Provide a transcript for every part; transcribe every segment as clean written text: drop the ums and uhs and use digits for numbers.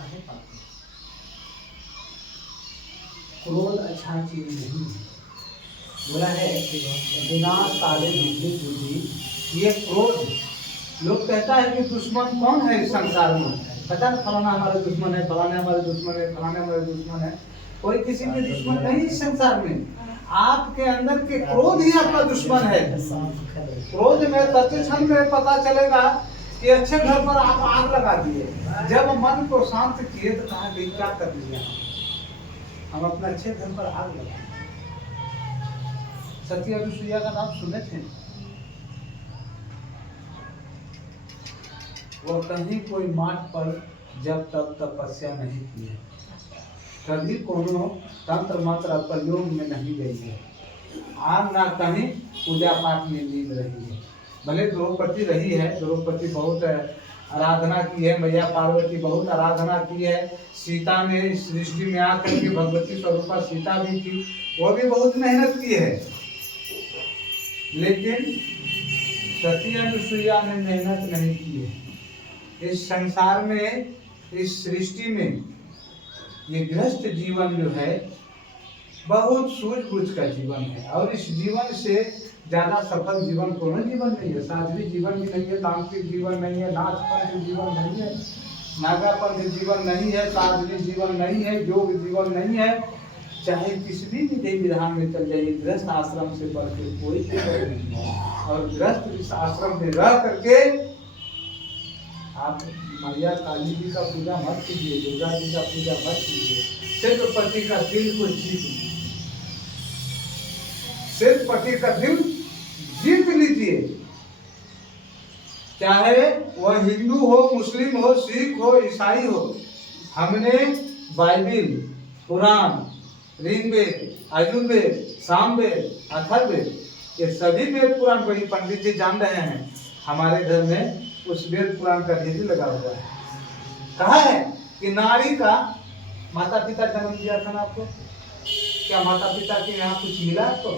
काहे पाते? क्रोध अच्छा चीज नहीं है। बोला है बिना ताले बिजली बुद्धि, ये क्रोध। लोग कहता है कि दुश्मन कौन है इस संसार में, पता है फलाना हमारे दुश्मन है, फलाने हमारे दुश्मन है, फलाने हमारे दुश्मन है। कोई किसी के दुश्मन नहीं इस संसार में। आपके अंदर के क्रोध ही आपका दुश्मन है। क्रोध में तत्क्षण में पता चलेगा कि अच्छे घर पर आप आग लगा दिए। जब मन को शांत किए तो कहा कि क्या कर लिया, हम अपने अच्छे घर पर आग लगा। सती अनुसुईया का नाम सुने थे? वो कहीं कोई माठ पर जब तक तपस्या नहीं की है, कभी कोनो तंत्र मंत्र प्रयोग में नहीं गई है, आम ना कहीं पूजा पाठ में लीन रही है। भले द्रौपदी रही है, द्रौपदी बहुत आराधना की है, मैया पार्वती बहुत आराधना की है, सीता ने इस सृष्टि में आकर के भगवती स्वरूपा सीता भी थी, वो भी बहुत मेहनत की है। लेकिन सती अनुसुईया ने मेहनत नहीं की है। इस संसार में, इस सृष्टि में ये गृहस्थ जीवन जो है बहुत सूझबूझ का जीवन है, और इस जीवन से ज्यादा सफल जीवन कोनो जीवन नहीं है। साध्वी जीवन भी नहीं है, तांत्रिक जीवन नहीं है, नाचपंथ जीवन नहीं है, नागापंथ जीवन नहीं है, साध्वी जीवन नहीं है, योग जीवन नहीं है। चाहे किसी भी विधि विधान में चल जाइए, गृहस्थ आश्रम से बढ़ के कोई जीवन नहीं है। और गृहस्थ इस आश्रम में रह करके आप मैया काली जी का पूजा मत कीजिए, दुर्गा जी का पूजा मत कीजिए, सिर्फ पति का दिल को जीत लीजिए, सिर्फ पति का दिल जीत लीजिए। चाहे वह हिंदू हो, मुस्लिम हो, सिख हो, ईसाई हो। हमने बाइबिल, कुरान, ऋग्वेद, यजुर्वेद, सामवेद, अथर्ववेद, ये सभी वेद पुराण वही पंडित जी जान रहे हैं। हमारे घर में उस वेद पुराण का ढेरी लगा हुआ है। कहा है कि नारी का माता पिता जन्म दिया था ना आपको, क्या माता पिता के यहाँ कुछ मिला आपको?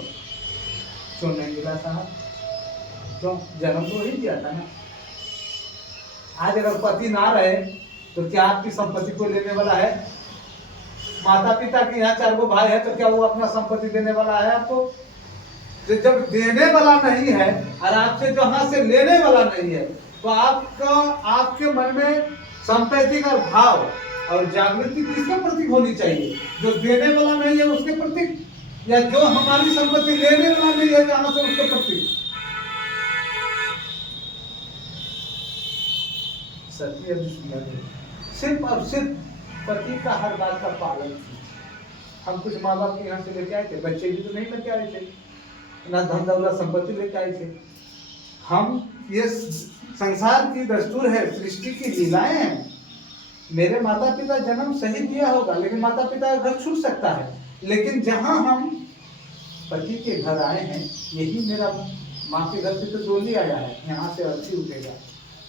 क्यों नहीं मिला था? क्यों? जन्म तो वही दिया था ना। आज अगर पति ना रहे तो क्या आपकी संपत्ति को लेने वाला है? माता पिता के यहाँ 4 भाई है तो क्या वो अपना संपत्ति देने वाला है आपको? तो जब देने वाला नहीं है और आपसे जहां से लेने वाला नहीं है, तो आपके मन में संपत्ति का भाव और जागृति किसके प्रति होनी चाहिए? जो देने वाला नहीं है उसके प्रति, या जो हमारी संपत्ति लेने वाला नहीं है जहां से उसके प्रति? सती अनुसुईया सिर्फ और सिर्फ पति का हर बात का पालन किया। हम कुछ माँ बाप के यहाँ से लेके आए थे, बच्चे भी तो नहीं लेके आए थे, ना धन दौलत संपत्ति लेके आए थे। हम ये संसार की दस्तूर है, सृष्टि की लीलाएं हैं। मेरे माता पिता जन्म सही दिया होगा, लेकिन माता पिता का घर छूट सकता है, लेकिन जहां हम पति के घर आए हैं, यही मेरा माँ के घर से तो डोली आया है, यहाँ से अर्थी उठेगा,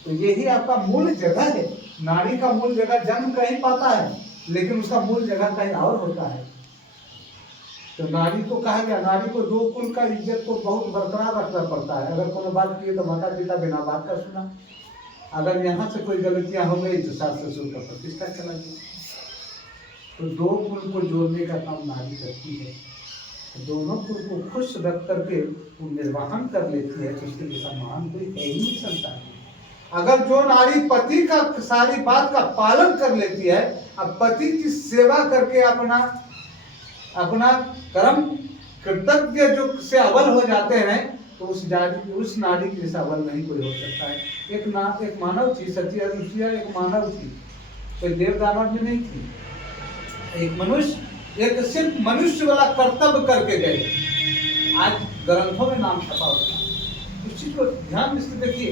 तो यही आपका मूल जगह है। नारी का मूल जगह जन्म कहीं पाता है, लेकिन उसका मूल जगह कहीं और होता है। तो नारी को कहा गया, नारी को 2 कुल का इज्जत को बहुत बरकरार रखना पड़ता है। अगर कोनो बात की तो माता पिता बिना बात का सुना, अगर यहाँ से कोई गलतियां हो गई तो सास ससुर का प्रतिष्ठा चला गया। तो 2 कुल को जोड़ने का काम नारी करती है, दोनों कुल को खुश रख करके वो निर्वाहन कर लेती है, तो उसके लिए सम्मान कोई है ही नहीं संसार में। अगर जो नारी पति का सारी बात का पालन कर लेती है, अब पति की सेवा करके अपना कर्म कृतज्ञ जो से अव्वल हो जाते हैं, तो उस नारी के जैसा अव्वल नहीं कोई हो सकता है। एक मानव थी सती अनुसुईया, एक मानव थी, कोई देव दानव में नहीं थी। एक मनुष्य, एक सिर्फ मनुष्य वाला कर्तव्य करके गए। आज ग्रंथों में नाम छपा होता है। उस चीज को ध्यान से देखिए।